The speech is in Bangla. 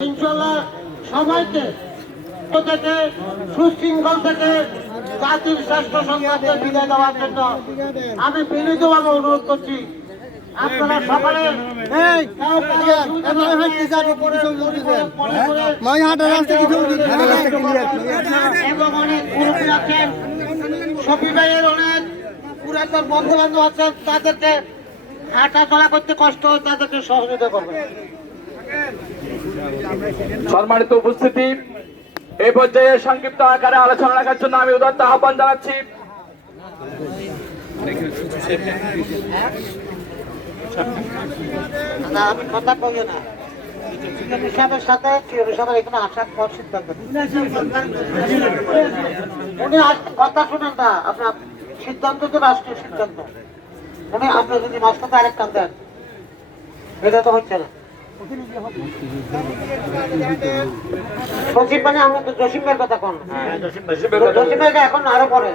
ইনশাল্লাহ সবাইকে থেকে সুশৃঙ্খল থেকে জাতির শ্রেষ্ঠ সন্তানকে বিদায় দেওয়ার জন্য আমি বিনীতভাবে অনুরোধ করছি। আপনারা সকালে এবং অনেক মুরব্বী আছেন শফি ভাইয়ের অনেক পুরাতন বন্ধু বান্ধব আছেন তাদেরকে হাঁটা চলা করতে কষ্ট হয় তাদেরকে সহযোগিতা করবেন। সম্মানিত উপস্থিতি, এই পর্যায়ে সংক্ষিপ্ত আকারে আলোচনা রাখার জন্য আমি উদাত্ত আহ্বান জানাচ্ছি। কথা কইও না। সাথে এখানে আসার সিদ্ধান্ত উনি কথা না, আপনার সিদ্ধান্ত তো রাষ্ট্রীয় সিদ্ধান্ত। উনি আপনার যদি কান দেন, এটা তো হচ্ছে না। সচিব মানে আমরা তো জসিমের কথা কোন। জসিমের এখন আরও পরে